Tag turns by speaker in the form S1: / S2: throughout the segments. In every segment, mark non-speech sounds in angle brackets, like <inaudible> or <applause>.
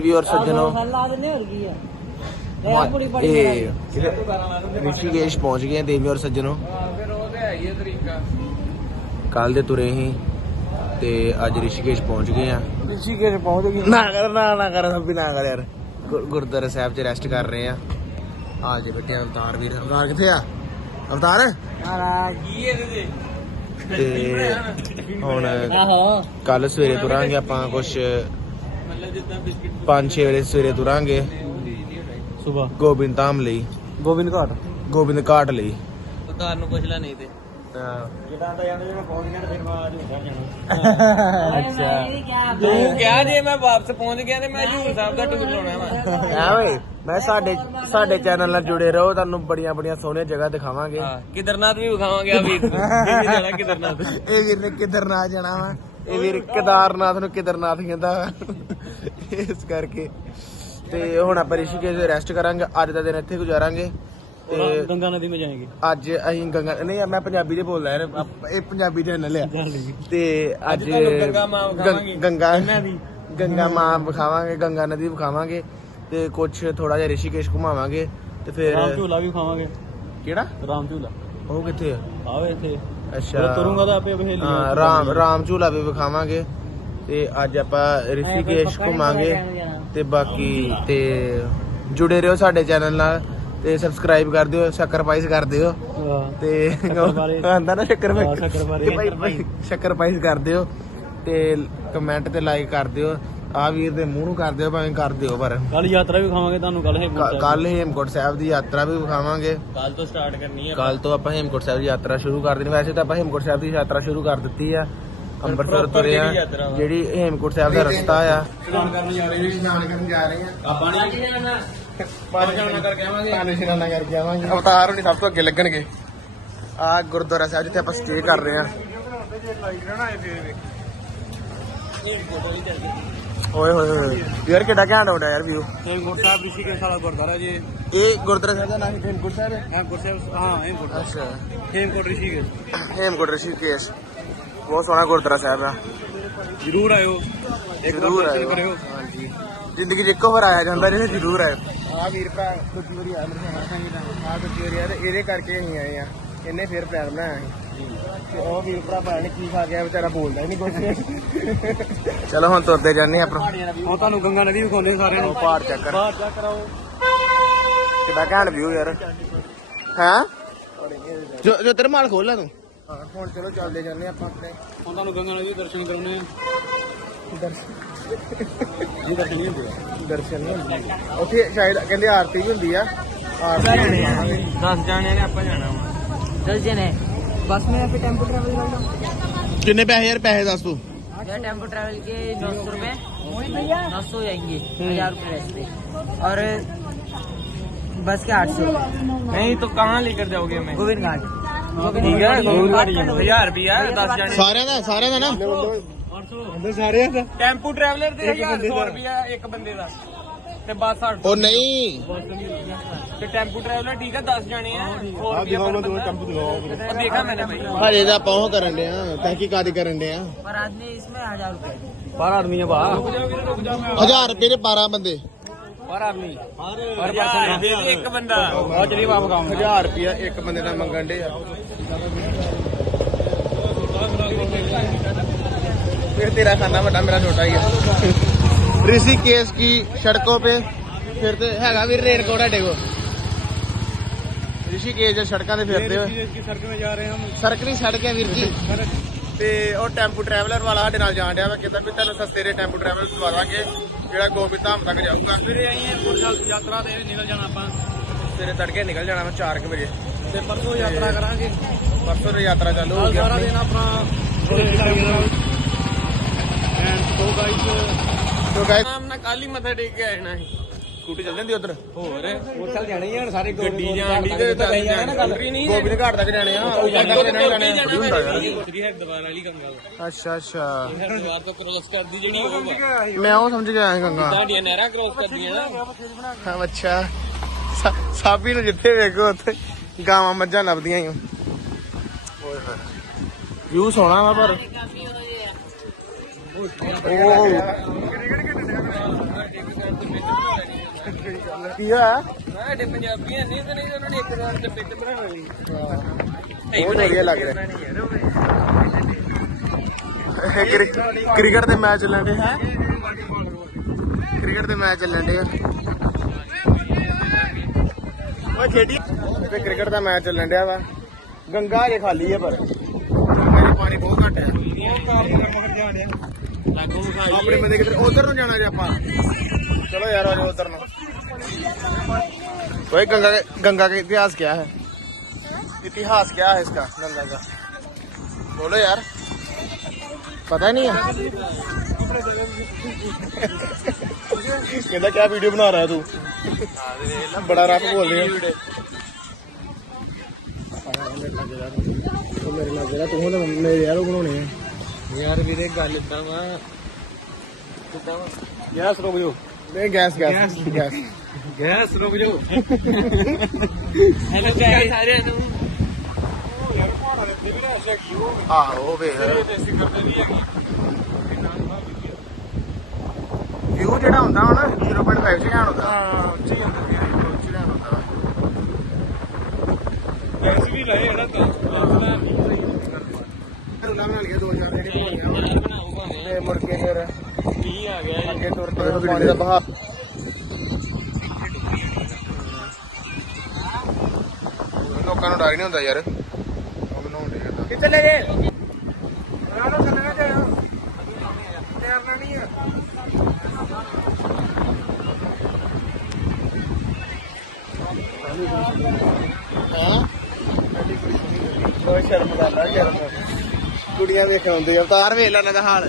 S1: ਵੀ ਔਰ ਸੱਜਣੋ ਇਹ ਰਿਸ਼ੀਕੇਸ਼ ਪਹੁੰਚ ਗਏ ਆ ਦੇਵੀ ਔਰ ਸੱਜਣੋ
S2: ਹੈ ਹੀ ਹੈ
S1: ਕੱਲ ਦੇ ਤੁਰੇ ਸੀ ਤੇ ਅੱਜ ਰਿਸ਼ੀਕੇਸ਼ ਪਹੁੰਚ ਗਏ ਆ
S2: ਰਿਸ਼ੀਕੇਸ਼ ਪਹੁੰਚ ਗਏ
S1: ਨਾ ਕਰ ਨਾ ਨਾ ਕਰ ਸਭ ਵੀ ਨਾ ਕਰ ਯਾਰ ਗੁਰ- ਗੁਰਦੁਆਰਾ ਸਾਹਿਬ 'ਚ ਰੈਸਟ ਕਰ ਰਹੇ ਆ ਆ ਜੇ ਬੱਟੇ ਅਵਤਾਰ ਵੀਰ ਅਵਤਾਰ ਕਿੱਥੇ ਆ ਅਵਤਾਰ
S2: ਕੀ ਇਹਦੇ
S1: ਤੇ ਹੁਣ
S3: ਆਹੋ
S1: ਕੱਲ ਸਵੇਰੇ ਤੁਰਾਂਗੇ ਆਪਾਂ ਕੁਛ 5-6 ਵਜੇ ਸਵੇਰੇ ਤੁਰਾਂਗੇ।
S2: ਸਵੇਰ
S1: ਗੋਬਿੰਦ ਧਾਮ ਲਈ।
S2: ਗੋਬਿੰਦ ਘਾਟ?
S1: ਗੋਬਿੰਦ ਘਾਟ ਲਈ।
S2: ਸਰਦਾਰ ਨੂੰ ਪੁੱਛ ਲੈ ਨਹੀਂ ਤੇ।
S3: ਅੱਛਾ।
S2: ਤੂੰ ਕਿਹਾ ਜੇ ਮੈਂ ਵਾਪਸ ਪਹੁੰਚ ਗਿਆ ਤੇ ਮੈਂ ਹਜੂਰ ਸਾਹਿਬ ਦਾ ਟੂਰ ਲਾਉਣਾ ਵਾ।
S1: ਐ ਓਏ ਮੈਂ ਸਾਡੇ ਸਾਡੇ ਚੈਨਲ ਨਾਲ ਜੁੜੇ ਰਹੋ ਤੁਹਾਨੂੰ ਬੜੀਆਂ ਬੜੀਆਂ ਸੋਹਣੀਆਂ ਜਗ੍ਹਾ ਦਿਖਾਵਾਂਗੇ।
S2: ਹਾਂ ਕਿਦਰਨਾਥ ਵੀ ਵਿਖਾਵਾਂਗੇ ਆ ਵੀਰ ਜਿਹਨੇ <laughs> ਜਾਣਾ ਕਿਦਰਨਾਥ।
S1: ਇਹ ਵੀਰ ਨੇ ਕਿਦਰਨਾਥ ਜਾਣਾ ਵਾ। ਇਹ ਵੀਰ ਕੇਦਾਰਨਾਥ ਨੂੰ ਕਿਦਰਨਾਥ ਕਹਿੰਦਾ। ਇਸ ਕਰਕੇ। ਤੇ ਹੁਣ ਆਪਾਂ ਰਿਸ਼ੀਕੇਸ਼ ਰੈਸਟ ਕਰਾਂਗੇ। ਅੱਜ ਦਾ ਦਿਨ ਇੱਥੇ ਗੁਜ਼ਾਰਾਂਗੇ। ਤੇ
S2: ਗੰਗਾ ਨਦੀ ਮੇ ਜਾਏਂਗੇ।
S1: ਅੱਜ ਅਸੀਂ ਗੰਗਾ ਨਹੀਂ ਮੈਂ ਪੰਜਾਬੀ ਦੇ ਬੋਲਦਾ ਯਾਰ। ਆਪ- ਇਹ ਪੰਜਾਬੀ ਚੈਨਲ ਆ। ਤੇ ਅੱਜ
S2: ਗੰਗਾ ਮਾਂ ਵਿਖਾਵਾਂਗੇ।
S1: ਗੰਗਾ ਗੰਗਾ ਮਾਂ ਵਿਖਾਵਾਂਗੇ ਗੰਗਾ ਨਦੀ ਵਿਖਾਵਾਂਗੇ। ਤੇ ਕੁਝ ਥੋੜਾ ਜਿਹਾ ਰਿਸ਼ੀਕੇਸ਼ ਘੁਮਾਵਾਂਗੇ। ਤੇ ਫਿਰ
S2: ਰਾਮ ਝੂਲਾ ਵੀ ਖਾਵਾਂਗੇ
S1: ਕਿਹੜਾ?
S2: ਰਾਮ ਝੂਲਾ।
S1: ਉਹ ਕਿੱਥੇ ਆ?
S2: ਆਵੇ ਇੱਥੇ।
S1: ਅੱਛਾ।
S2: ਤੁਰੂੰਗਾ ਤਾਂ ਆਪੇ ਬਹੇਲੀ
S1: ਹਾਂ ਰਾਮ ਰਾਮ ਝੂਲਾ ਵੀ ਵਿਖਾਵਾਂਗੇ ਤੇ ਅੱਜ ਆਪਾਂ ਰਿਸ਼ੀਕੇਸ਼ ਘੁਮਾਂਗੇ ਤੇ ਬਾਕੀ ਤੇ ਜੁੜੇ ਰਹੋ ਸਾਡੇ ਚੈਨਲ ਨਾਲ ਤੇ ਸਬਸਕ੍ਰਾਈਬ ਕਰ ਦਿਓ ਸੈਕਰੀਫਾਈਸ ਕਰ ਦਿਓ। ਤੇ। ਆਂਦਾ ਨਾ ਸ਼ੱਕਰ
S2: ਹਾਂ, ਸ਼ੱਕਰਪਾਰੇ।
S1: ਤੇ ਭਾਈ- ਭਾਈ ਸ਼ੱਕਰਪਾਈਸ ਕਰ ਦਿਓ ਤੇ ਕਮੈਂਟ ਤੇ ਲਾਈਕ ਕਰ ਦਿਓ। ਆ ਵੀਰ ਦੇ ਮੂੰਹ ਨੂੰ ਕਰ ਦਿਓ ਭਾਵੇਂ ਕਰ ਦਿਓ ਪਰ
S2: ਕੱਲ ਯਾਤਰਾ ਵੀ ਖਾਵਾਂਗੇ ਤੁਹਾਨੂੰ ਕੱਲ
S1: ਕੱਲ ਹੇਮਕੋਟ ਸਾਹਿਬ ਦੀ ਯਾਤਰਾ ਵੀ ਵਿਖਾਵਾਂਗੇ।
S2: ਕੱਲ ਤੋਂ ਸਟਾਰਟ ਕਰਨੀ ਹੈ
S1: ਕੱਲ ਤੋਂ ਆਪਾਂ ਹੇਮਕੋਟ ਸਾਹਿਬ ਦੀ ਯਾਤਰਾ ਸ਼ੁਰੂ ਕਰ ਦੇਣੀ। ਵੈਸੇ ਤਾਂ ਆਪਾਂ ਹੇਮਕੋਟ ਸਾਹਿਬ ਦੀ ਯਾਤਰਾ ਸ਼ੁਰੂ ਕਰ ਦਿੱਤੀ ਆ। ਅੰਮ੍ਰਿਤਸਰ
S2: proper
S1: ਤੁਰੇ ਆ।
S2: ਕਿਹੜੀ ਯਾਤਰਾ ਵਾ?
S1: ਜਿਹੜੀ ਹੇਮਕੋਟ ਸਾਹਿਬ ਦਾ ਰਸਤਾ ਆ।
S2: ਇਸ਼ਨਾਨ ਕਰਨ ਜਾ ਰਹੇ ਹਾਂ
S1: ਇਸ਼ਨਾਨ ਕਰਨ ਜਾ ਰਹੇ ਆ।
S2: ਆਪਾਂ ਨਹੀਂ ਪਾਣੀ ਜਾਣਾ ਕਰਕੇ ਆਵਾਂਗੇ।
S1: ਪਾਣੀ ਇਸ਼ਨਾਨ ਕਰਕੇ ਆਵਾਂਗੇ। ਅਵਤਾਰ ਹੁਣੀ ਸਭ ਤੋਂ ਅੱਗੇ ਲੱਗਣਗੇ। ਆ ਗੁਰਦੁਆਰਾ ਸਾਹਿਬ ਜਿੱਥੇ ਆਪਾਂ ਸਟੇ ਕਰ ਰਹੇ ਆ। ਓਏ ਹੋਏ ਹੋਏ। ਯਾਰ ਕਿੱਡਾ ਘੈਂਟ ਰਿਹਾ ਯਾਰ ਵੀਊ
S2: ਹੇਮਕੋਟ ਸਾਹਿਬ ਰਿਸ਼ੀਕੇਸ਼ ਵਾਲਾ ਗੁਰਦੁਆਰਾ ਜੀ।
S1: ਇਹ ਗੁਰਦੁਆਰਾ ਸਾਹਿਬ ਦਾ ਨਾਮ ਹੈ ਹੇਮਕੋਟ ਸਾਹਿਬ ਹੈ?
S2: ਹਾਂ ਗੁਰਸੇਵ ਹਾਂ ਹੇਮਕੋਟ।
S1: ਅੱਛਾ।
S2: ਹੇਮਕੋਟ ਰਿਸ਼ੀਕੇਸ਼।
S1: ਹੇਮਕੋਟ ਰਿਸ਼ੀਕੇਸ਼। ਬਹੁਤ ਸੋਹਣਾ ਗੁਰਦੁਆਰਾ ਸਾਹਿਬ ਆ।
S2: ਜ਼ਰੂਰ ਆਇਓ। ਇੱਕ ਵਾਰ
S1: ਜ਼ਰੂਰ ਆਇਓ।
S2: ਕਰਿਓ।
S1: ਹਾਂਜੀ। ਜ਼ਿੰਦਗੀ 'ਚ ਇੱਕੋ ਵਾਰ ਆਇਆ ਜਾਂਦਾ ਜੇ ਜ਼ਰੂਰ ਆਇਓ। ਆ ਵੀਰ ਭਰਾ ਦੂਜੀ ਵਾਰੀ ਆਇਆ ਮੇਰੇ ਨਾਲ ਆ ਦੂਜੀ ਵਾਰੀ ਤੇ ਇਹਦੇ ਕਰਕੇ ਅਸੀਂ ਆਏ ਆ। ਇਹਨੇ ਫੇਰ ਪਲਾਨ ਬਣਾਇਆ ਸੀ। ਚਲੋ ਹੁਣ ਤੁਰਦੇ ਜਾਂਦੇ ਆਪਾਂ।
S2: ਉਹ ਤੁਹਾਨੂੰ ਗੰਗਾ ਨਦੀ ਵਿਖਾਉਂਦੇ ਸਾਰਿਆਂ ਨੂੰ।
S1: ਪਹਾੜ ਚੱਕਰ।
S2: ਬਾਹਰ ਜਾ ਕਰਾਓ
S1: ਕਿੱਡਾ ਘੈਂਟ ਵਿਊ ਯਾਰ। ਹਾਂ? ਜੋ ਜੋ ਤੇਰੇ ਮਾਲ ਖੋਲ ਲੈ ਤੂੰ। ਹਾਂ ਹੁਣ ਚਲੋ ਚੱਲਦੇ ਜਾਂਦੇ ਆਪਾਂ ਆਪਣੇ।
S2: ਹੁਣ ਤੁਹਾਨੂੰ ਗੰਗਾ ਨਦੀ ਦੇ ਦਰਸ਼ਨ ਕਰਾਉਣੇ ਆ।
S1: ਦਰਸ਼ਨ।
S2: ਇਹ ਦਰਸ਼ਨ ਨਹੀਂ ਹੁੰਦੇ।
S1: ਦਰਸ਼ਨ ਨਹੀਂ ਉੱਥੇ ਸ਼ਾਇਦ ਕਹਿੰਦੇ ਆਰਤੀ ਵੀ ਹੁੰਦੀ
S2: ਜਾਣਾ।
S3: बस में या फिर टेंपो ट्रैवल कर लो
S1: कितने पैसे यार? पैसे दस
S3: तू। टेंपो ट्रैवल के नौ सौ रूपए। नौ सौ जाएँगे हज़ार रूपए और बस के आठ सौ।
S2: नहीं तो कहाँ लेकर जाओगे हमें?
S3: गोविंद घाट
S2: टेंपू ट्रैवलर सौ रुपया
S1: एक
S2: बंदे का। बस आठ नहीं। ਤੇ ਟੈਂਪੂ ਟਰੈਵਲਰ ਠੀਕ ਆ 10 ਜਾਣੇ ਆ। ਹੋਰ ਆ ਵੀ ਦਿਖਾਓ ਨਾ
S1: ਤੁਹਾਨੂੰ ਟੈਂਪੂ ਦਿਖਾਓ। ਉਹ ਪਹੁੰਚ ਕਰਨ ਦੇ ਆ ਤਹਿਕੀਕਾਤ ਕਰਨ ਦੇ ਆ।
S2: ਪਰ ਆਦਮੀ ਇਸਮੇ
S1: 1000 ਰੁਪਏ। 12 ਆਦਮੀ
S2: ਆ ਬਾ 1000 ਰੁਪਏ ਇੱਕ ਬੰਦਾ। ਉਹ ਜਿਹੜੀ ਵਾਪ ਕੰਮ
S1: 1000 ਰੁਪਿਆ ਇੱਕ ਬੰਦੇ ਦਾ ਮੰਗਣ ਦੇ ਆ। फिर तेरा खाना बड़ा मेरा छोटा ਕੋ ऋषिकेश ਦੇ ਸੜਕਾਂ ਤੇ ਫਿਰਦੇ ਹੋਏ
S2: की सड़क में जा रहे हैं हम
S1: ਸੜਕ ਨਹੀਂ ਸੜਕ ਹੈ ਵੀਰ ਜੀ ਤੇ ਉਹ ਟੈਂਪੂ ਟਰੈਵਲਰ ਵਾਲਾ ਸਾਡੇ ਨਾਲ ਜਾਣ ਡਿਆ ਵਾ ਕਹਿੰਦਾ ਵੀ ਤੁਹਾਨੂੰ ਸਸਤੇ ਦੇ ਟੈਂਪੂ ਟਰੈਵਲ ਦਵਾ ਦਾਂਗੇ ਜਿਹੜਾ ਗੋਬਿੰਦ ਧਾਮ ਤੱਕ ਜਾਊਗਾ
S2: ਫਿਰ ਅਸੀਂ ਯਾਤਰਾ ਤੇ ਨਿਕਲ ਜਾਣਾ ਆਪਾਂ
S1: ਸਵੇਰੇ ਤੜਕੇ ਨਿਕਲ ਜਾਣਾ ਵਾ 4 ਵਜੇ
S2: ਤੇ ਪਰਸੋਂ ਯਾਤਰਾ ਕਰਾਂਗੇ
S1: ਪਰਸੋਂ ਦੀ ਯਾਤਰਾ ਚਾਲੂ ਹੋ
S2: ਕੱਲ
S1: ਗਈ
S2: ਸਾਰਾ
S1: ਆਪਣੀ
S2: ਦਿਨ ਆਪਣਾ ਐਂਡ ਸੋ ਗਾਈਸ
S1: ਤੋ ਗਾਇਸ
S2: ਨਾਮ ਨਾਲ ਕੱਲ ਹੀ ਮੱਥਾ ਟੇਕ ਕੇ ਆਣਾ ਸੀ
S1: ਸਕੂਟੀ ਚੱਲ ਜਾਂਦੀ ਉਧਰ?
S2: ਹੋਰ ਉਹ ਚੱਲ ਜਾਣੀ ਯਾਰ ਸਾਰੇ ਗੱਡੀ ਜਾਣ ਦੀ ਤੇ ਤਾਂ ਜਾਣਾ ਨਾ ਨਹੀਂ
S1: ਗੋਬਿੰਦ ਘਾਟ ਤੱਕ ਜਾਣੇ ਆ। ਉਹ ਤੱਕ ਜਾਣੇ ਜਾਣੇ ਆ।
S2: ਦੂਸਰੀ ਹੈ ਦੁਬਾਰਾ ਵਾਲੀ ਕੰਮ ਗੱਲ
S1: ਅੱਛਾ ਅੱਛਾ।
S2: ਹਰਿਦੁਆਰ ਤੋਂ ਕ੍ਰੋਸ ਕਰਦੀ ਜਿਹੜੀ ਉਹ
S1: ਮੈਂ ਉਹ ਸਮਝ ਗਿਆ ਗੰਗਾ।
S2: ਤੁਹਾਡੀਆਂ ਨਹਿਰਾਂ ਕ੍ਰੋਸ ਕਰਦੀਆਂ ਨਾ।
S1: ਹਾਂ ਅੱਛਾ। ਸਾਬੀ ਨੂੰ ਜਿੱਥੇ ਵੇਖੋ ਉੱਥੇ ਗਾਵਾਂ ਮੱਝਾਂ ਲੱਭਦੀਆਂ ਹੀ ਵਿਊ ਸੋਹਣਾ ਵਾ ਪਰ। ਉਹ ਕੀ ਹੋਇਆ
S2: ਸਾਡੇ ਪੰਜਾਬੀਆਂ ਨਹੀਂ ਤੇ ਨਹੀਂ ਤੇ ਉਹਨਾਂ ਨੇ ਇੱਕ ਰਾਤ ਚ ਪਿੱਟ ਬਣਾਉਣੀ
S1: ਬਹੁਤ ਵਧੀਆ ਲੱਗ ਰਿਹਾ। ਕ੍ਰਿਕਟ ਦੇ ਮੈਚ ਚੱਲਣ ਦੇ ਹੈ? ਕ੍ਰਿਕਟ ਦੇ ਮੈਚ ਚੱਲਣ ਦੇ ਆ। ਓਏ ਖੇਡੀ। ਤੇ ਕ੍ਰਿਕਟ ਦਾ ਮੈਚ ਚੱਲਣ ਡਿਆ ਵਾ। ਗੰਗਾ ਜੇ ਖਾਲੀ ਹੈ ਪਰ। ਮੇਰੇ ਪਾਣੀ ਬਹੁਤ ਘੱਟ ਹੈ ਆਪਣੇ ਬੰਦੇ ਕਿਧਰ ਉਧਰ ਨੂੰ ਜਾਣਾ ਜੇ ਆਪਾਂ। ਚਲੋ ਯਾਰ ਆਜੋ ਉਧਰ ਨੂੰ। ਓਏ गंगा गंगा का इतिहास क्या है इतिहास क्या है इसका गंगा का बोलो यार पता नहीं है कहता क्या वीडियो बना रहा है तू बड़ा रफ बोल रही है ਮੇਰੇ ਨਾਲ ਜਿਹੜਾ ਤੂੰ ਤਾਂ ਮੇਰੇ ਯਾਰ ਉਹ ਬਣਾਉਣੇ ਆ
S2: ਯਾਰ ਵੀਰੇ ਗੱਲ ਇਦਾਂ ਵਾ ਕਿਦਾਂ
S1: ਗੈਸ ਰੁਕ ਜਾਓ ਨਹੀਂ ਗੈਸ ਗੈਸ ਗੈਸ।
S2: ਗੈਸ। ਰੁਕ ਜਾਓ। ਹੈਲੋ ਗਾਇਸ ਸਾਰਿਆਂ ਨੂੰ ਵੀ ਹੋ ਨਹੀਂ ਹੈਗੀ
S1: ਵਿਊ ਜਿਹੜਾ ਹੁੰਦਾ ਵਾ ਨਾ 0.5 ਚ ਹੁੰਦਾ।
S2: ਹਾਂ ਉੱਚੀ ਹੁੰਦਾ
S1: ਲੈਣ ਹੁੰਦਾ। ਵਾ
S2: ਗੈਸ ਵੀ ਲਏ ਜਿਹੜਾ ਤਾਂ ਲੱਗਦਾ ਨਹੀਂ
S1: ਰੁਲਾ ਬਣਾ ਲਿਆ ਦੋ ਚਾਰ ਜਿਹੜੇ
S2: ਬਣਾਉਗਾ
S1: ਤੇ ਮੁੜ ਕੇ ਫਿਰ
S2: ਕੀ ਆ ਗਿਆ ਜੀ?
S1: ਅੱਗੇ ਤੁਰ ਕੇ ਪਾਣੀ ਦਾ ਬਹਾ ਲੋਕਾਂ ਨੂੰ ਡਰ ਨਹੀਂ ਹੁੰਦਾ ਯਾਰ। ਉਹ ਬਣਾਉਣ ਦੇ ਜਾਂਦਾ
S2: ਕਿੱਥੇ ਲੈ ਗਏ ਰਾਣੋ ਚੱਲਣਾ ਤੇ ਤੈਰਨਾ ਨਹੀਂ ਆ।
S1: ਹਾਂ ਕੋਈ ਸ਼ਰਮ ਦਾ ਨਾ ਸ਼ਰਮ। ਕੁੜੀਆਂ ਵੇਖਣ ਆਉਂਦੇ ਆ। ਅਵਤਾਰ ਵੇਖ ਲੈ ਉਹਨਾਂ ਦਾ ਹਾਲ।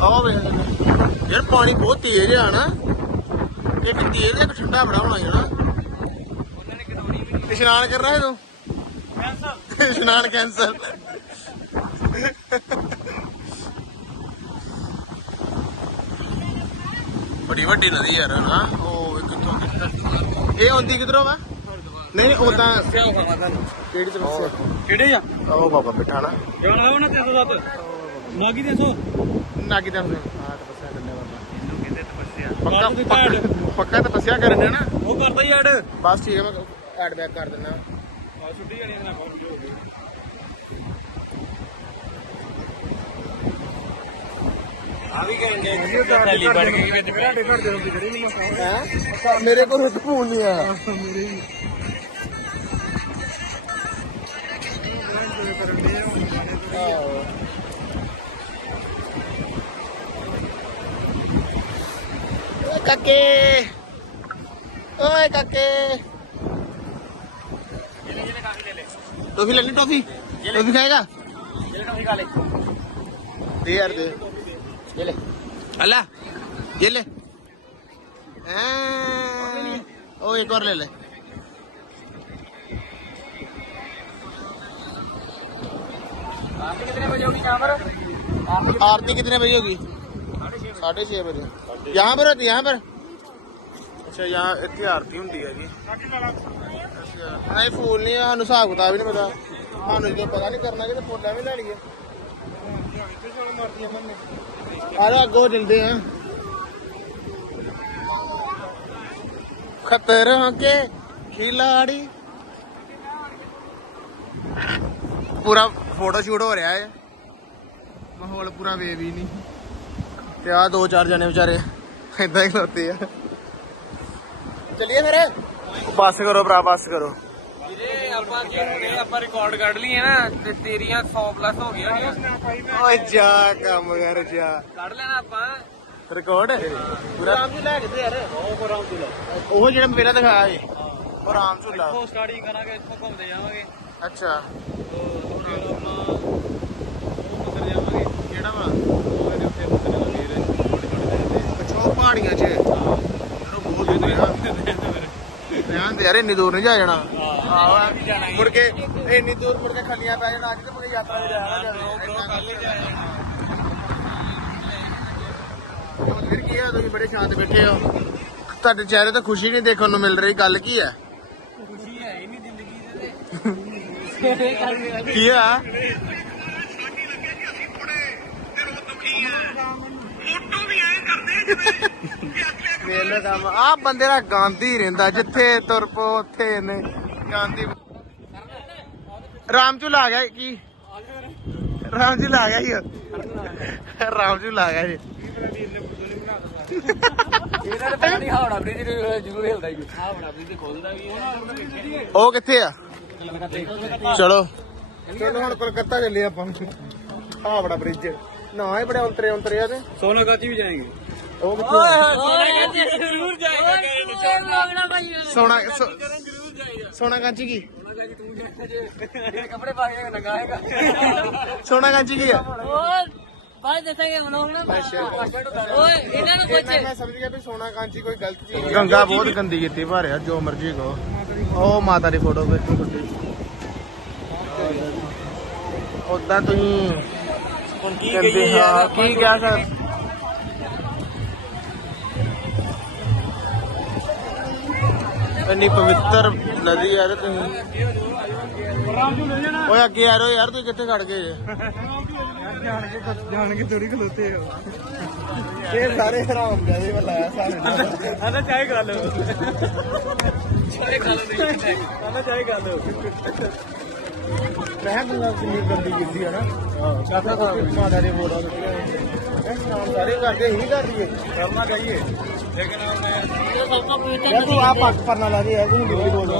S1: ਆਹ ਯਾਰ ਪਾਣੀ ਬਹੁਤ ਤੇਜ਼ ਆ ਨਾ। ਇੱਕ ਤੇਜ਼ ਇੱਕ ਠੰਡਾ ਬੜਾ ਹੋਣਾ ਯਾਰ। ਇਸ਼ਨਾਨ ਕਰਨਾ ਹੈ ਤੂੰ?
S2: ਕੈਂਸਲ
S1: ਇਸ਼ਨਾਨ ਕੈਂਸਲ ਬੜੀ ਵੱਡੀ ਨਦੀ ਯਾਰ ਨਾ ਉਹ ਕਿੱਥੋਂ ਕਿੱਥੋਂ ਇਹ ਆਉਂਦੀ ਕਿਧਰੋਂ ਵਾ? ਨਹੀਂ ਨਹੀਂ ਉਦਾਂ ਕਿਹੜੀ ਤਰਫ
S2: ਕਿਹੜੇ ਆ?
S1: ਉਹ ਬਾਬਾ ਬਿਠਾ ਨਾ
S2: ਜਾਣਾ ਉਹਨਾਂ 307 ਨਾਗੀ 300
S1: ਨਾਗੀ ਤਰਫ ਸੇ ਹਾਂ ਤਪੱਸਿਆ ਕਰਨੇ ਵਾਲਾ
S2: ਇਹਨੂੰ ਕਹਿੰਦੇ ਤਪੱਸਿਆ
S1: ਪੱਕਾ ਪੱਕਾ- ਤਪੱਸਿਆ ਕਰਨ ਦੇ ਨਾ।
S2: ਉਹ ਕਰਦਾ ਹੀ ਐਡ।
S1: ਬਸ ਠੀਕ ਹੈ ਮੈਂ ਐਡ ਬੈਕ ਕਰ ਦਿੰਦਾ।
S2: ਆ ਛੁੱਟੀ ਜਾਣੀ ਨਾ ਹੋ ਗਈ ਆ ਵੀ ਕਹਿੰਦੇ ਥੈਲੀ ਬਣ ਗਈ ਵਿੱਚ। ਪੈ
S1: ਹੈ? ਮੇਰੇ ਕੋਲ ਰੁੱਤ ਫੋਨ ਨਹੀਂ ਆ। ਆਹੋ। ਓਏ ਕਾਕੇ ਓਏ ਕਾਕੇ ਟੋਫੀ ਲੈਣੀ ਟੋਫੀ ਟੋਫੀ ਖਾਏਗਾ दे यार दे ये ले अल्लाह ये ले हाँ, ओ एक और ले ले
S2: कितने बजे होगी यहाँ पर
S1: आरती कितने बजे होगी ਸਾਢੇ 6 ਵਜੇ। ਯਹਾਂ ਪਰ ਅੱਛਾ, ਯਹਾਂ ਇੱਥੇ ਆਰਤੀ ਹੁੰਦੀ ਹੈ ਜੀ ਨਹੀਂ ਫੂਲ ਨਹੀਂ ਸਾਨੂੰ ਹਿਸਾਬ ਕਿਤਾਬ ਵੀ ਨਹੀਂ ਪਤਾ। ਸਾਨੂੰ ਜੇ ਪਤਾ ਨਹੀਂ ਕਰਨਾ ਕਿਤੇ ਫੋਟਾ ਵੀ ਲੈ ਲਈਏ ਆਰੇ ਅੱਗੋ ਜਲਦੇ ਆ। ਖਤਰੋਂ ਕੇ ਖਿਲਾੜੀ। ਪੂਰਾ ਫੋਟੋ ਸ਼ੂਟ ਹੋ ਰਿਹਾ ਹੈ ਮਾਹੌਲ ਪੂਰਾ ਵੇਵੀ ਨਹੀਂ ਤੇ ਆ ਦੋ ਚਾਰ ਜਣੇ ਵਿਚਾਰੇ ਇਦਾਂ ਹੀ ਖਲੋਤੇ ਆ। ਚਲਿਏ ਫਿਰ? ਬੱਸ ਕਰੋ ਭਰਾ ਬੱਸ ਕਰੋ।
S2: ਵੀਰੇ ਆਪਾਂ ਕੀ ਹੁਣੇ ਆਪਾਂ ਰਿਕਾਰਡ ਕੱਢ ਲਈਏ ਨਾ ਤੇ ਤੇਰੀਆਂ 100 ਪਲੱਸ ਹੋ ਗਈਆਂ
S1: ਓਏ ਜਾ ਕੰਮ ਕਰ ਜਾ।
S2: ਕੱਢ ਲੈਣਾ ਆਪਾਂ।
S1: ਰਿਕਾਰਡ ਪੂਰਾ? ਰਾਮ ਝੂਲਾ ਹੈ ਕਿੱਥੇ ਯਾਰ। ਉਹ ਰਾਮ ਝੂਲਾ ਉਹ ਜਿਹੜਾ ਪਹਿਲਾਂ ਦਿਖਾਇਆ ਏ ਉਹ ਰਾਮ ਝੂਲਾ
S2: ਇੱਥੋਂ ਸਟਾਰਟਿੰਗ ਕਰਾਂਗੇ ਇੱਥੋਂ ਘੁੰਮਦੇ ਜਾਵਾਂਗੇ।
S1: ਅੱਛਾ।
S2: ਤੋਂ ਫਿਰ ਆਪਾਂ ਉਹ ਮੰਦਰ ਜਾਵਾਂਗੇ।
S1: ਕਿਹੜਾ ਵਾ
S2: ਉਹਦੇ ਉੱਤੇ ਮੰਦਰ ਲੱਗੇ ਰਹੇ ਛੋਟੇ ਛੋਟੇ ਜਿਹੇ
S1: ਅੱਛਾ ਉਹ ਪਹਾੜੀਆਂ 'ਚ ਚਲੋ ਬਹੁਤ ਵਧੀਆ ਯਾਰ ਇੰਨੀ ਦੂਰ ਨਹੀਂ ਜਾ ਜਾਣਾ। ਮੁੜ ਕੇ ਇੰਨੀ ਦੂਰ ਮੁੜ ਕੇ ਖੱਲੀਆਂ ਪੈ ਜਾਣਾ ਅੱਜ ਤੇ ਮੁੜ ਕੇ ਯਾਤਰਾ ਤੇ ਜਾਣਾ ਫਿਰ ਕੀ ਆ ਤੁਸੀਂ ਬੜੇ ਸ਼ਾਂਤ ਬੈਠੇ ਹੋ। ਤੁਹਾਡੇ ਚਿਹਰੇ ਤੇ ਖੁਸ਼ੀ ਨਹੀਂ ਦੇਖਣ ਨੂੰ ਮਿਲ ਰਹੀ ਗੱਲ ਕੀ ਹੈ?
S4: ਖੁਸ਼ੀ ਹੈ ਹੀ ਨਹੀਂ ਜ਼ਿੰਦਗੀ ਦੇ
S1: ਕੀ ਆ ਕੰਮ ਆ ਬੰਦੇ ਦਾ ਗਾਂਧੀ ਰਹਿੰਦਾ ਜਿੱਥੇ ਤੁਰ ਪੋ ਉੱਥੇ ਇਹਨੇ ਗਾਂਧੀ ਰਾਮਚੂਲ ਆ ਗਿਆ ਕੀ ਰਾਮਚੂਲ ਆ ਗਿਆ ਜੀ ਰਾਮਚੂਲ ਆ ਗਿਆ ਜੀ।
S4: ਇਹਨਾਂ ਨੇ ਪਤਾ ਨਹੀਂ ਹਾਵੜਾ ਬ੍ਰਿਜ ਜ਼ਰੂਰ ਹਿਲਦਾ ਹੀ ਹਾਵੜਾ ਬ੍ਰਿਜ ਖੋਲਦਾ ਵੀ
S1: ਉਹ ਕਿੱਥੇ ਆ? ਚਲੋ। ਚਲੋ ਹੁਣ ਕੋਲਕਾਤਾ ਚੱਲੇ ਆਪਾਂ। ਬੜਾ ਬ੍ਰਿਜ ਨਾ ਇਹ ਬੜੇ ਅੰਤਰੇ ਅੰਤਰੇ ਆ ਤੇ।
S4: ਸੋਨਾਗਾਚੀ ਵੀ ਜਾਏंगे
S1: ਉਹ ਕਿੱਥੇ
S4: ਜ਼ਰੂਰ ਜਾਏਗਾ
S1: ਸੋਨਾ ਕਾਂਚੀ ਕੀ
S4: ਕੱਪੜੇ ਪਾ ਕੇ? ਨੰਗਾਏਗਾ
S1: ਸੋਨਾ ਕਾਂਚੀ ਕੀ ਆ?
S3: ਬਾਅਦ ਦੱਸਾਂਗੇ ਹੁਣ ਹੁਣ
S1: ਅੱਛਾ।
S3: ਓਏ ਇਹਨਾਂ ਨੂੰ
S1: ਇਹ ਮੈਂ ਸਮਝ ਗਿਆ ਵੀ ਸੋਨਾ ਕਾਂਚੀ ਕੋਈ ਗਲਤ ਚੀਜ਼ ਨਹੀਂ ਗੰਗਾ ਬਹੁਤ ਗੰਦੀ ਕੀਤੀ ਭਾਰਿਆ ਜੋ ਮਰਜ਼ੀ ਕਹੋ। ਉਹ ਮਾਤਾ ਦੀ ਫੋਟੋ ਬੈਠੀ ਗੁੱਡੀ ਉਦਾਂ ਤੁਸੀਂ
S4: ਹੁਣ ਕੀ
S1: ਕਹਿੰਦੇ ਹਾਂ ਕੀ ਕਹਿ ਇੰਨੀ ਪਵਿੱਤਰ ਨਦੀ ਆ ਤੇ ਤੁਸੀਂ ਓਏ ਅੱਗੇ ਆ ਰਹੋ ਯਾਰ ਤੁਸੀਂ ਕਿੱਥੇ ਖੜ ਗਏ ਜੇ?
S4: ਜਾਣ ਕੇ ਥੋੜੀ ਖਲੋਤੇ ਹੋ।
S1: ਇਹ ਸਾਰੇ ਹਰਾਮ ਜਾਦੇ ਵੱਲ ਸਾਰੇ
S4: ਆਦਾ ਚਾਹੇ ਗੱਲ ਚਾਹੇ ਗੱਲ ਨਹੀਂ ਆਦਾ ਚਾਹੇ ਗੱਲ
S1: ਮੈਂ ਬੰਦਾ ਕਿੰਨੀ ਗੰਦੀ ਕੀਤੀ ਹੈ ਨਾ। ਚਾਹਤਾ ਤਾਂ ਮਾਤਾ ਦੇ ਨਾਮ ਸਾਰੇ ਕਰਦੇ ਹੀ ਕਰ ਰਹੀਏ
S4: ਕਰਨਾ ਚਾਹੀਏ ਲੇਕਿਨ ਮੈਂ
S1: ਯਾਰ ਤੂੰ ਆ ਪੱਕ ਪਰਨਾ ਲਾ ਦੇ ਯਾਰ ਤੂੰ ਹਿੰਦੀ ਬੋਲ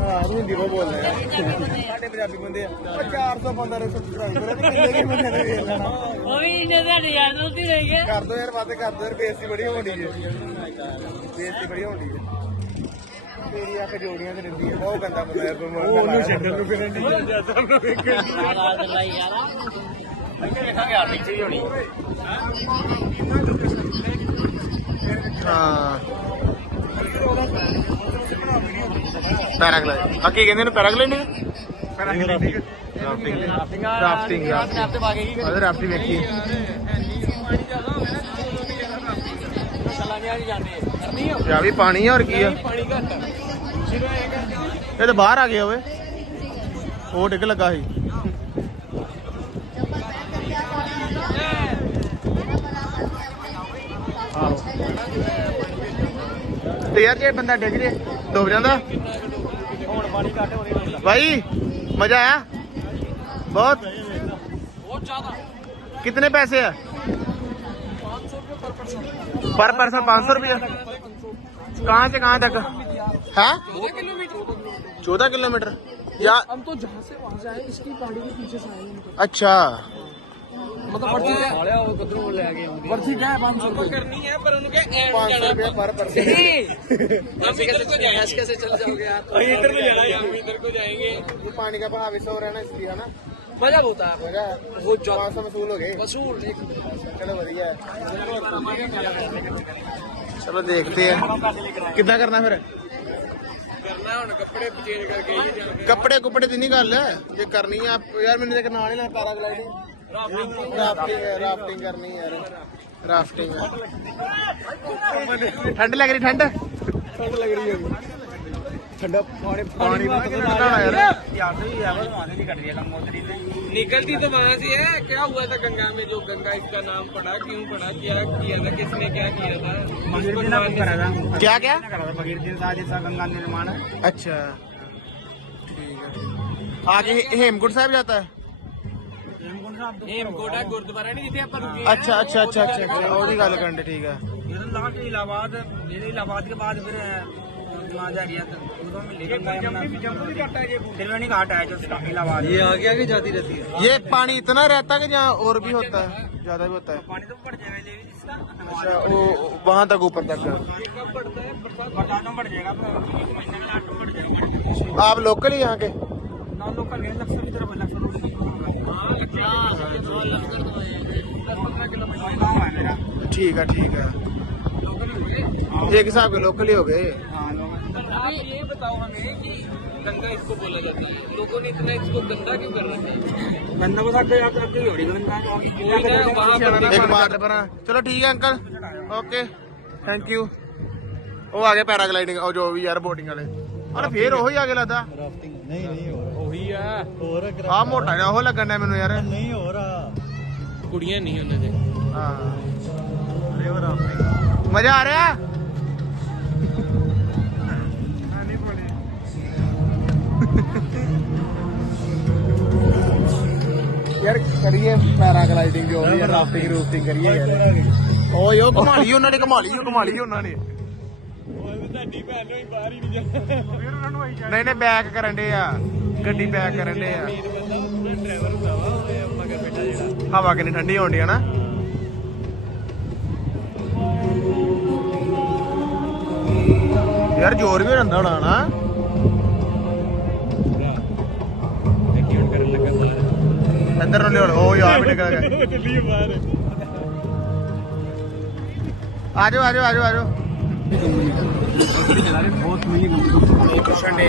S1: ਹਾਂ ਤੂੰ ਹਿੰਦੀ ਬੋਲ ਰਿਹਾ ਸਾਡੇ ਪੰਜਾਬੀ ਬੰਦੇ ਆ। ਉਹ 400 ਬੰਦਾ ਨੇ ਸਬਸਕ੍ਰਾਈਬ ਕਰਿਆ ਤੇ ਕਿੰਨੇ ਕਿ ਬੰਦੇ ਨੇ ਵੇਖ ਲੈਣਾ।
S3: ਉਹ ਵੀ ਇਹਨੇ ਸਾਡੇ ਯਾਰ ਦੋਸਤ ਹੀ ਰਹਿ ਗਏ।
S1: ਕਰ ਦੋ ਯਾਰ ਵਾਦੇ ਕਰ ਦੋ ਯਾਰ ਬੇਇੱਜ਼ਤੀ ਬੜੀ ਹੋਣੀ ਹੈ ਬੇਇੱਜ਼ਤੀ ਬੜੀ ਹੋਣੀ ਹੈ ਤੇਰੀ ਅੱਖ ਜੋੜੀਆਂ ਤੇ ਰਹਿੰਦੀ ਹੈ ਬਹੁਤ ਗੰਦਾ ਬੰਦਾ ਯਾਰ ਬਿਮਾਰ
S4: ਉਹਨੂੰ ਛੱਡਣ ਨੂੰ ਫਿਰਨ ਨਹੀਂ ਜਾਂ ਸਭ ਨੂੰ।
S3: ਯਾਰ ਭਾਈ ਯਾਰ।
S4: ਅੱਗੇ ਵੇਖਾਂਗੇ ਆ ਪਿੱਛੇ ਹੀ ਹੋਣੀ।
S1: ਹਾਂ। ਪੈਰਾਗਲਾਈਡ ਆ ਕੀ ਕਹਿੰਦੇ ਨੇ? Paragliding rafting. ਰਾਫਟਿੰਗ ਰਾਫਟਿੰਗ
S4: ਤੇ ਪਾ ਕੇ ਕੀ
S1: ਅਦਰ ਰਾਫਟਿੰਗ ਵੇਖੀ
S4: ਚਲਾਂਗੇ ਆ ਜਾਂਦੇ ਕਰਨੀ ਆ।
S1: ਯਾ ਵੀ ਪਾਣੀ ਆ ਹੋਰ ਕੀ ਆ?
S4: ਪਾਣੀ ਘੱਟ
S1: ਇਹ ਤਾਂ ਬਾਹਰ ਆ ਗਿਆ ਓਏ। ਉਹ ਡਿੱਗ ਲੱਗਾ ਸੀ। ਤੇ ਯਾਰ ਜੇ ਬੰਦਾ ਡਿੱਗ ਜੇ ਡੁੱਬ ਜਾਂਦਾ
S4: ਹੁਣ ਪਾਣੀ ਘੱਟ ਹੋਣੇ ਵਾਲਾ
S1: ਭਾਈ ਮਜ਼ਾ ਆਇਆ बहुत
S4: ਬਹੁਤ ਜ਼ਿਆਦਾ
S1: कितने पैसे है पर पर्सन पाँच सौ रुपया कहाँ से कहाँ तक है चौदह किलोमीटर या
S5: हम तो जहाँ से वहाँ से आए इसकी पहाड़ी के पीछे से आए हैं।
S1: अच्छा
S5: मतलब पर्ची क्या
S4: ਵਾਲਿਆ ਉਹ ਕਿਧਰੋਂ ਲੈ ਕੇ ਆਉਂਦੇ
S5: पर्ची क्या है पाँच सौ रुपये
S4: ਕਰਨੀ ਹੈ ਪਰ ਉਹਨੂੰ ਕਹੇ ਐਂ
S1: पाँच सौ रुपया पर पर्सन
S4: ਅਸੀਂ इधर को जाएंगे
S5: कैसे चल जाओगे आप
S4: ਅਸੀਂ इधर को जाना है हम इधर को जाएंगे
S1: ये पानी का बहाव इस हो रहा है ना इसलिए है ना
S5: मजा बहुत है
S1: मजा
S5: बहुत ज्यादा
S1: पाँच सौ वसूल हो गए
S5: वसूल एक
S1: चलो बढ़िया है चलो देखते हैं कितना करना फिर
S4: ਕਰਨਾ ਹੁਣ ਕੱਪੜੇ ਚੇਂਜ ਕਰਕੇ ਹੀ ਜਾਣਾ
S1: ਕੱਪੜੇ ਕੁਪੜੇ ਦੀ ਨਹੀਂ ਗੱਲ ਜੇ ਕਰਨੀ ਆ ਯਾਰ ਮੈਨੂੰ ਦੇਖ ਨਾਲ ਹੀ ਨਾ ਪੈਰਾਗਲਾਈਡਿੰਗ राफ्टिंग
S4: राफ्टिंग करनी है राफ्टिंग
S1: ठंड लग रही ठंड? ठंड लग रही है
S4: निकलती तो वहाँ से है। क्या हुआ था गंगा में जो गंगा इसका नाम पड़ा? क्यों पड़ा? क्या किया था? किसने क्या किया था?
S1: क्या क्या?
S4: गंगा निर्माण। है
S1: अच्छा। ठीक है। आगे हेमकुंड साहब जाता है?
S4: हेमकोट है गुरुद्वारा नहीं जिथे ਆਪਾਂ ਰੁਕੇ
S1: अच्छा अच्छा अच्छा अच्छा अच्छा ਉਹਦੀ ਗੱਲ ਕਰਨ ਦੇ ਠੀਕ ਹੈ
S4: ਲਾ ਕੇ ਇਲਾਹਾਬਾਦ ਇਹਦੇ ਇਲਾਹਾਬਾਦ के बाद फिर वहाँ जा गया था उधर में लेके फिर मैंने घाट आया जो इलाहाबाद ये आगे आगे जाती रहती है
S1: ये पानी इतना रहता है कि जहाँ और भी होता है ज्यादा भी होता है
S4: पानी तो बढ़ जाएगा लेकिन इसका
S1: अच्छा वो वहां तक ऊपर तक
S4: कब बढ़ता है बरसात में बढ़ जाएगा महीने में लास्ट में बढ़ जाएगा
S1: आप लोकल ही यहाँ के
S4: नौ लोग का गए लक्ष्य की तरफ लक्ष्य रोड की
S1: ठीक है ठीक है एक हिसाब के लोकल ही हो गए
S4: हाँ लोग आप ये बताओ हमें कि गंगा इसको बोला जाता है लोगों ने इतना इसको गंदा क्यों कर रखा है
S2: ਬੰਦਾ ਕੋ ਸਾਡੇ ਯਾਰ ਅੱਗੇ ਹੋੜੀ ਬੰਦਾ
S4: वही ना वहाँ पर
S1: ਇੱਕ ਬਾਤ ਪਰ ਚਲੋ ਠੀਕ ਹੈ ਅੰਕਲ ਓਕੇ ਥੈਂਕ ਯੂ ਉਹ ਆ ਗਏ ਪੈਰਾਗਲਾਈਡਿੰਗ ਉਹ ਜੋ ਵੀ ਯਾਰ ਬੋਟਿੰਗ ਵਾਲੇ ਔਰ ਫੇਰ ਉਹੀ ਆ ਗਏ ਲੱਗਦਾ
S5: ਨਹੀਂ ਨਹੀਂ ਹੋਰ
S1: ਮੋਟਾ ਜਿਹਾ ਉਹ ਲੱਗਣ ਡਿਆ ਮੈਨੂੰ ਯਾਰ।
S5: ਨਹੀਂ ਹੋਰ ਕੁੜੀਆਂ
S4: ਨਹੀਂ ਉਹਨਾਂ ਦੇ
S1: ਹਾਂ।
S5: ਲੇਵਰ ਆ
S1: ਮਜ਼ਾ ਆ ਰਿਹਾ? ਯਾਰ ਕਰੀਏ ਪੈਰਾਗਲਾਈਡਿੰਗ ਜੋ ਵੀ ਰਾਫਟਿੰਗ ਰੂਫਟਿੰਗ ਕਰੀਏ ਯਾਰ। ਓਏ ਉਹ ਕਮਾਲੀ ਉਹਨਾਂ ਨੇ ਕਮਾਲੀ ਉਹ ਕਮਾਲੀ ਉਹਨਾਂ ਨੇ।
S5: ਓਏ ਤੁਹਾਡੀ ਭੈਣ ਨੂੰ ਬਾਹਰ ਹੀ ਨਹੀਂ ਜਾਣਾ।
S1: ਨਹੀਂ ਨਹੀਂ ਬੈਕ ਕਰਨ ਦੇ ਆ। ਗੱਡੀ ਬੈਕ ਕਰਨ ਦੇ ਆ।
S5: ਹੁੰਦਾ
S1: ਹਵਾ ਕਿੰਨੀ ਠੰਡੀ ਹੋਣ ਡਈ ਆ ਨਾ। ਯਾਰ ਜ਼ੋਰ ਵੀ ਰਹਿੰਦਾ ਹੋਣਾ ਨਾ। ਇੱਧਰ ਨੂੰ ਲਿਓ ਉਹ ਯਾਰ ਵੀ ਨਿਕਲ ਗਿਆ
S5: ਚੱਲੀਏ ਬਾਹਰ।
S1: ਆਜੋ ਆਜੋ ਆਜੋ ਆਜੋ। ਪੁੱਛਣ ਦੇ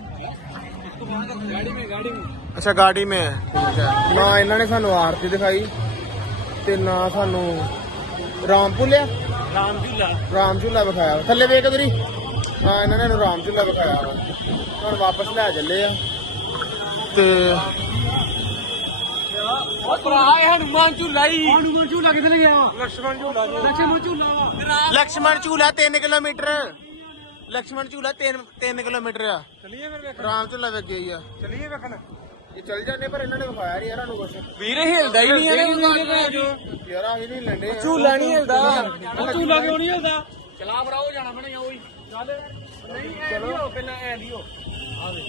S1: ਅੱਛਾ ਗਾੜੀ ਮੇ। ਠੀਕ ਹੈ ਨਾ ਇਹਨਾਂ ਨੇ ਸਾਨੂੰ ਆਰਤੀ ਦਿਖਾਈ ਤੇ ਨਾ ਸਾਨੂੰ ਰਾਮ ਭੁੱਲਿਆ
S4: ਰਾਮ ਝੂਲਾ।
S1: ਰਾਮ ਝੂਲਾ ਵਿਖਾਇਆ। ਥੱਲੇ ਵੇਖ ਕਦਰੀ ਹਾਂ ਇਹਨਾਂ ਨੇ ਰਾਮ ਝੂਲਾ ਵਿਖਾਇਆ। ਹੁਣ ਵਾਪਸ ਲੈ ਚੱਲੇ ਆ। ਤੇ
S4: ਉਹ ਭਰਾ ਇਹ
S2: ਹਨੂਮਾਨ ਝੂਲਾ ਹੀ ਹਨੂਮਾਨ ਝੂਲਾ ਕਿੱਥੇ ਗਿਆ? ਲਕਸ਼ਮਣ
S1: ਝੂਲਾ ਲਕਸ਼ਮਣ ਝੂਲਾ। ਲਕਸ਼ਮਣ ਝੂਲਾ 3 ਕਿਲੋਮੀਟਰ। ਲਕਸ਼ਮਣ ਝੂਲਾ 3 3 ਕਿਲੋਮੀਟਰ ਆ।
S2: ਚਲੀਏ ਫਿਰ ਵੇਖਣ।
S1: ਰਾਮ ਝੂਲਾ ਵੇਖੇ ਹੀ ਆ।
S2: ਚਲੀਏ ਵੇਖਣ।
S1: ਇਹ ਚੱਲ ਜਾਂਦੇ ਪਰ ਇਹਨਾਂ ਨੇ ਵਿਖਾਇਆ ਨਹੀਂ ਇਹਨਾਂ ਨੂੰ ਕੁਝ
S4: ਵੀਰ ਇਹ ਹੀ ਨਹੀਂ ਇਹਨੇ
S1: ਯਾਰ ਆ ਨਹੀਂ ਲੰਡੇ।
S2: ਝੂਲਾ ਨਹੀਂ ਹਿਲਦਾ। ਝੂਲਾ
S4: ਕਿਉਂ ਨਹੀਂ ਹਿਲਦਾ? ਚਲਾ ਬਰਾ ਜਾਣਾ
S2: ਬਣਿਆ ਉਹ ਹੀ। ਚੱਲ। ਨਹੀਂ ਐ ਨਹੀਂ ਹੋ ਪਹਿਲਾਂ ਐ ਨਹੀਂ ਹੋ ਆ
S1: ਵੇ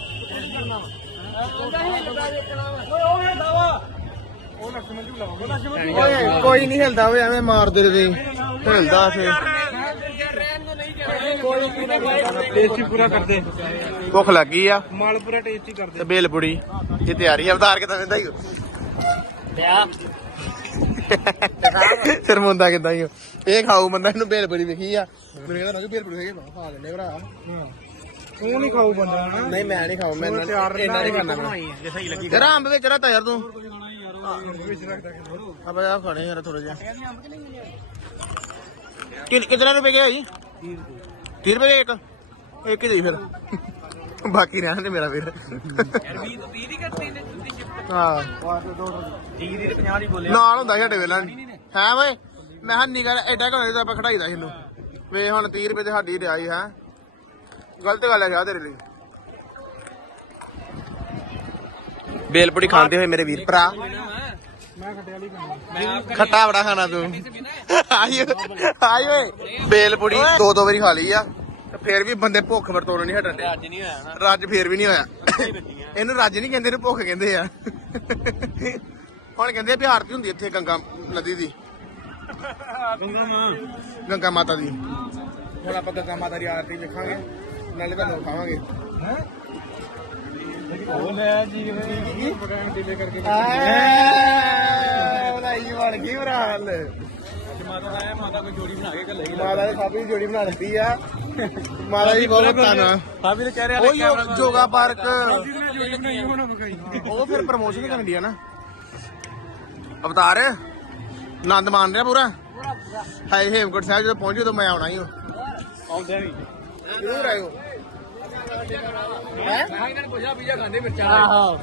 S1: ਕੋਈ ਨਹੀਂ ਹਿਲਦਾ ਓਏ ਐਵੇਂ ਮਾਰਦੇ ਰਹੇ ਹਿਲਦਾ ਫੇਰ।
S2: ਟੇਸਟੀ ਪੂਰਾ ਕਰਦੇ
S1: ਭੁੱਖ ਲੱਗੀ ਆ।
S2: ਮਾਲ ਪੂਰਾ ਟੇਸਟੀ ਕਰਦੇ
S1: ਤੇ ਬੇਲਪੁੜੀ ਦੀ ਤਿਆਰੀ ਆ ਅਵਤਾਰ ਕਿਦਾਂ ਵੰਦਾ ਹੀ ਫਿਰ ਮੁੰਡਾ ਕਿਦਾਂ ਹੀ ਇਹ ਖਾਊ ਬੰਦਾ ਇਹਨੂੰ ਬੇਲਪੁੜੀ ਵੇਖੀ ਆ। ਮੈਨੂੰ ਕਹਿੰਦਾ ਨਾ ਬੇਲਪੁੜੀ ਵੇਖੀ ਮੈਂ ਖਾ ਲੈਣੇ ਭਰਾ।
S2: ਤੂੰ ਨਹੀਂ ਖਾਊ ਬੰਦਾ। ਨਾ
S1: ਨਹੀਂ ਮੈਂ ਨਹੀਂ ਖਾਊ ਮੈਂ ਇਹਨਾਂ ਨਹੀਂ ਖਾਣਾ
S2: ਜੇ ਸਹੀ ਲੱਗੀ
S1: ਤੇਰਾ ਅੰਬ ਵਿੱਚ ਰਹਤਾ ਯਾਰ ਤੂੰ। ਆਪਾਂ ਆ ਖਾਣੇ ਯਾਰ ਥੋੜਾ ਜਿਹਾ। ਕਿ- ਕਿਤਨੇ ਰੁਪਏ ਗਿਆ ਜੀ 30 ਰੁਪਏ ਇੱਕ? ਇੱਕ ਹੀ ਦੇਈ ਫਿਰ। ਬਾਕੀ ਰਹਿਣ ਦੇ ਮੇਰਾ ਵੀਰ। ਹਾਂ।
S2: ਜੀ ਦੀ 50 ਦੀ ਬੋਲੇ
S1: ਨਾਲ ਹੁੰਦਾ ਸਾਡੇ ਵੇਲਾ। ਹੈ ਓਏ? ਮੈਂ ਹਾਂ ਨਿਗਰ ਐਡਾ ਕੋਲ ਆਪਾਂ ਖੜਾਈਦਾ ਸੀ ਇਹਨੂੰ। ਵੇ ਹੁਣ 30 ਰੁਪਏ ਤੇ ਸਾਡੀ ਰਿਆਈ ਹੈ। ਗਲਤ ਗੱਲ ਹੈ ਸ਼ਾਹ ਤੇਰੇ ਲਈ। ਬੇਲਪੁੜੀ ਖਾਂਦੇ ਹੋਏ ਮੇਰੇ ਵੀਰ ਭਰਾ।
S2: ਮੈਂ ਖੱਟੇ ਵਾਲੀ ਖਾਣੀ
S1: ਖੱਟਾ ਬੜਾ ਖਾਣਾ ਤੂੰ। ਆਇਓ ਆਇਓ ਬੇਲਪੁੜੀ ਦੋ ਦੋ ਵਾਰੀ ਖਾ ਲਈ ਆ। ਤੇ ਫੇਰ ਵੀ ਬੰਦੇ ਭੁੱਖ ਵਰਤੋਂ ਨਹੀਂ ਹਟਣ ਦੇ।
S4: ਅੱਜ ਨਹੀਂ ਹੋਇਆ ਨਾ।
S1: ਰੱਜ ਫੇਰ ਵੀ ਨਹੀਂ ਹੋਇਆ। ਇਹਨੂੰ ਰੱਜ ਨਹੀਂ ਕਹਿੰਦੇ ਇਹਨੂੰ ਭੁੱਖ ਕਹਿੰਦੇ ਆ। ਹੁਣ ਕਹਿੰਦੇ ਵੀ ਆਰਤੀ ਹੁੰਦੀ ਇੱਥੇ ਗੰਗਾ ਨਦੀ ਦੀ।
S2: ਗੰਗਾ ਮਾਂ।
S1: ਗੰਗਾ ਮਾਤਾ ਦੀ। ਹੁਣ ਆਪਾਂ ਗੰਗਾ ਮਾਤਾ ਦੀ ਆਰਤੀ ਵੇਖਾਂਗੇ। ਨਾਲੇ ਤੁਹਾਨੂੰ ਖਾਵਾਂਗੇ
S2: ਉਹ ਲੈ ਜੀ ਕੀ ਪਕਾਣ ਡਿਲੇ ਕਰਕੇ
S1: ਬਲਾਈ ਬਣ ਗਈ ਭਰਾਲ
S2: ਅੱਜ ਮਾਤਾ ਆਇਆ ਮਾਤਾ ਕੋਈ ਜੋੜੀ ਬਣਾ ਕੇ ਘੱਲੇ
S1: ਮਾਤਾ ਦੀ ਸਾਬੀ ਜੋੜੀ ਬਣਾ ਦਿੱਤੀ ਆ। ਮਾਤਾ ਜੀ ਬਹੁਤ ਧੰਨ
S2: ਸਾਬੀ ਨੇ। ਕਹਿ ਰਿਹਾ
S1: ਉਹ ਯੋ- ਯੋਗਾ ਪਾਰਕ।
S2: ਜੋੜੀ ਬਣਾਈ ਹੁਣ ਬਕਾਈ
S1: ਉਹ ਫਿਰ ਪ੍ਰਮੋਸ਼ਨ ਕਰਨ ਦੀ ਆ ਨਾ। ਅਵਤਾਰ ਆਨੰਦ ਮਾਣ ਰਿਹਾ ਪੂਰਾ। ਹਾਏ ਹੇਮਕੋਟ ਸਾਹਿਬ ਜਦੋਂ ਪਹੁੰਚੋ ਤਾਂ ਮੈਂ ਆਉਣਾ ਹੀ ਹਾਂ
S2: ਆਉਂਦਾ ਨਹੀਂ
S1: ਜ਼ਰੂਰ ਆਇਓ। ਹੈ? ਆਹੋ।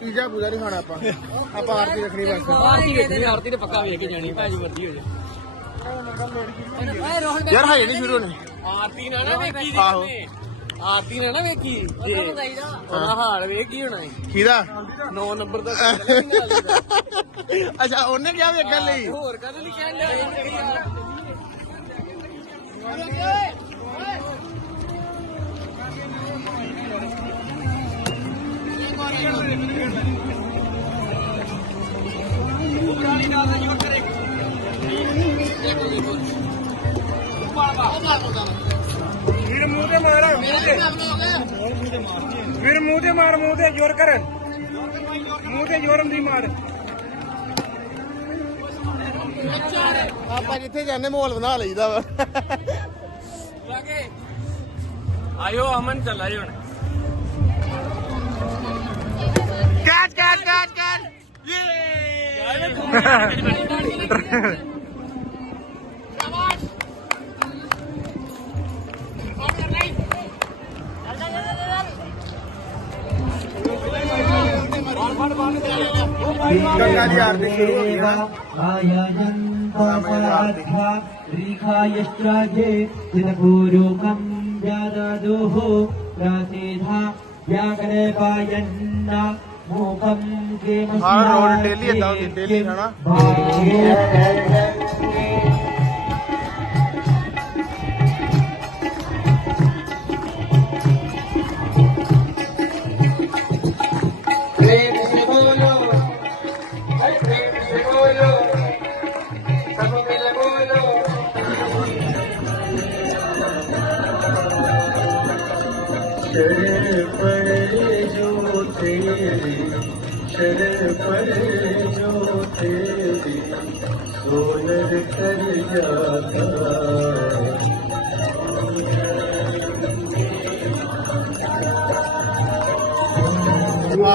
S1: ਪੀਜ਼ਾ ਪੂਜਾ ਨਹੀਂ ਖਾਣਾ ਆਪਾਂ। ਆਪਾਂ ਆਰਤੀ ਰੱਖਣੀ ਬਸ।
S4: ਆਰਤੀ ਵੇਖਣੀ ਆਰਤੀ ਤੇ ਪੱਕਾ ਵੇਖ ਕੇ ਜਾਣੀ ਭਾਜੀ ਮਰਦੀ ਹੋ ਜਾ।
S1: ਯਾਰ ਹਾਏ ਨਹੀਂ ਸ਼ੁਰੂ ਹੋਣੇ।
S4: ਆਰਤੀ ਨਾ ਨਾ ਵੇਖੀ ਜੀ
S1: ਆਹੋ।
S4: ਉਹਨੇ। ਆਰਤੀ ਨਾ ਨਾ ਵੇਖੀ ਜੇ ਉਹਦਾ ਹਾਲ ਵੇਖ ਕੀ ਹੋਣਾ ਹੈ
S1: ਕਿਹਦਾ?
S4: 9 ਨੰਬਰ ਦਾ <laughs>
S1: ਅੱਛਾ ਉਹਨੇ ਕਿਹਾ ਵੇਖਣ ਲਈ?
S4: ਹੋਰ ਕਦੇ ਨਹੀਂ ਕਹਿਣ ਲਿਆ
S1: ਫਿਰ ਮੂੰਹ ਤੇ ਮਾਰ ਮੂੰਹ ਤੇ। ਫਿਰ ਮੂੰਹ ਤੇ ਮਾਰ ਮੂੰਹ ਤੇ ਜ਼ੋਰ ਕਰ। ਮੂੰਹ ਤੇ ਜ਼ੋਰ ਦੀ ਮਾਰ। ਆਪਾਂ ਜਿੱਥੇ ਜਾਂਦੇ ਮਾਹੌਲ ਬਣਾ ਲਈਦਾ ਵਾ। ਆਇਓ ਅਮਨ ਚੱਲਾ
S3: ਜੀ कैच कैच कैच कैच रेखायश्राजे केम
S1: ਹਾਂ ਰੋਡ ਡੇਲੀ ਏਦਾਂ ਹੁੰਦੀ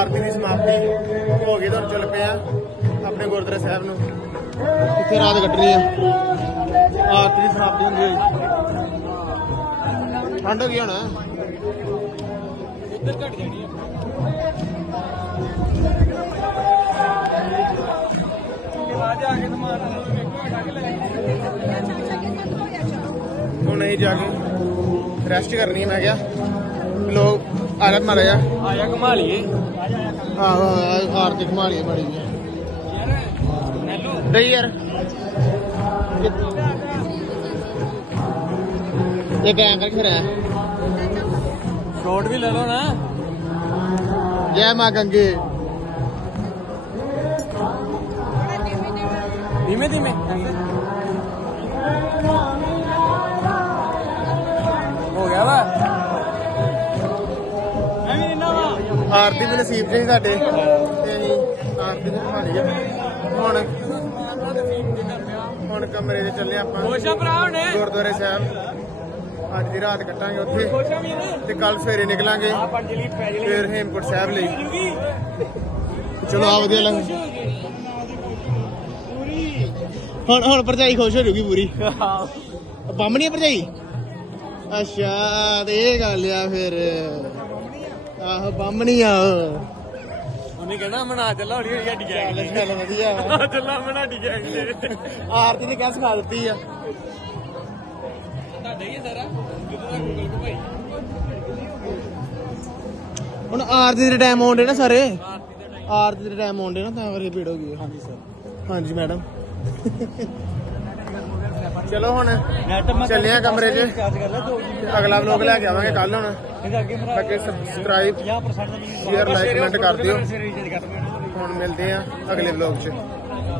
S1: ਆਰਤੀ ਦੀ ਸਮਾਪਤੀ ਹੋ ਗਈ ਤਾਂ ਹੁਣ ਚੱਲ ਪਏ ਆ ਆਪਣੇ ਗੁਰਦੁਆਰਾ ਸਾਹਿਬ ਨੂੰ। ਇੱਥੇ ਰਾਤ ਕੱਟਣੀ ਆ? ਆਰਤੀ ਦੀ ਸਮਾਪਤੀ ਹੁੰਦੀ ਹੋਈ ਠੰਡ ਹੋ ਗਈ ਹੁਣ। ਹੁਣ ਨਹੀਂ ਜਾ ਕੇ ਰੈਸਟ ਕਰਨੀ ਹੈ ਮੈਂ ਕਿਹਾ। ਆ ਜਾ ਮਾਰਾ ਜਾ
S4: ਆਇਆ ਘਮਾ ਲਈਏ
S1: ਆਹੋ ਹਾਰ ਤੇ ਘਮਾ ਲਈਏ ਬੜੀ ਯਾਰ ਨਹੀਂ ਯਾਰ। ਇਹ ਐਂ ਕਰਕੇ ਫਿਰ
S4: ਸ਼ਾਟ ਵੀ ਲੈ ਲਓ ਨਾ।
S1: ਜੈ ਮਾ ਗੰਗੇ।
S4: ਧੀਮੇ ਧੀਮੇ।
S1: ਆਰਤੀ ਵੀ ਨਸੀਬ ਜੀ ਸਾਡੇ। ਤੇ ਅਸੀਂ ਆਰਤੀ ਵੀ ਖਾਣੀ ਆ ਹੁਣ ਹੁਣ ਕਮਰੇ ਤੇ ਚੱਲੇ ਆਪਾਂ।
S4: ਕੋਸ਼ਾ ਭਰਾ ਹੁਣੇ।
S1: ਗੁਰਦੁਆਰੇ ਸਾਹਿਬ। ਅੱਜ ਦੀ ਰਾਤ ਕੱਟਾਂਗੇ ਉੱਥੇ। ਤੇ ਕੱਲ ਸਵੇਰੇ ਨਿਕਲਾਂਗੇ। ਫਿਰ ਹੇਮਕੁੰਟ ਸਾਹਿਬ ਲਈ। ਚਲੋ ਆ ਵਧੀਆ ਲੰਘ ਹੁਣ ਹੁਣ ਭਰਜਾਈ ਖੁਸ਼ ਹੋ ਜੂਗੀ ਪੂਰੀ। ਬੰਮ ਨਹੀਂ ਭਰਜਾਈ? ਅੱਛਾ ਤੇ ਇਹ ਗੱਲ ਆ ਫਿਰ। ਆਹੋ ਨਹੀਂ ਆ ਉਹ।
S4: ਉਹਨੇ ਕਹਿਣਾ ਮਨਾ ਚੱਲਾ ਹੌਲੀ ਹੌਲੀ ਹੱਡੀ
S1: ਚੱਲ ਚੱਲ ਵਧੀਆ। ਵਾ।
S4: ਚੱਲਾ ਮਨਾ ਹੱਡੀ ਗਿਆ
S1: ਆਰਤੀ ਨੇ ਕਿਆ ਸਿਖਾ ਦਿੱਤੀ ਆ।
S4: ਤੁਹਾਡਾ ਹੀ ਹੈ ਸਾਰਾ? ਜਿੱਦੋਂ ਤੱਕ ਗੂਗਲ ਕੋ ਭਾਈ?
S1: ਹੁਣ ਆਰਤੀ ਦੇ ਟਾਈਮ ਆਉਂਦੇ ਨਾ ਸਾਰੇ? ਆਰਤੀ ਦੇ ਟਾਈਮ ਆਉਂਦੇ ਨਾ ਤਾਂ ਕਰਕੇ ਭੀੜ ਹੋ ਗਈ ਹਾਂਜੀ ਸਰ ਹਾਂਜੀ ਮੈਡਮ ਚਲੋ ਹੁਣ ਚੱਲੇ ਆ ਕਮਰੇ 'ਚ। ਅਗਲਾ ਵਲੋਗ ਲੈ ਕੇ ਆਵਾਂਗੇ ਕੱਲ ਹੁਣ ਬਾਕੀ ਸਬਸਕ੍ਰਾਈਬ ਸ਼ੇਅਰ ਲਾਈਕ ਕਮੈਂਟ ਕਰ ਦਿਓ ਹੁਣ ਮਿਲਦੇ ਆ ਅਗਲੇ ਵਲੋਗ 'ਚ।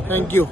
S1: Thank you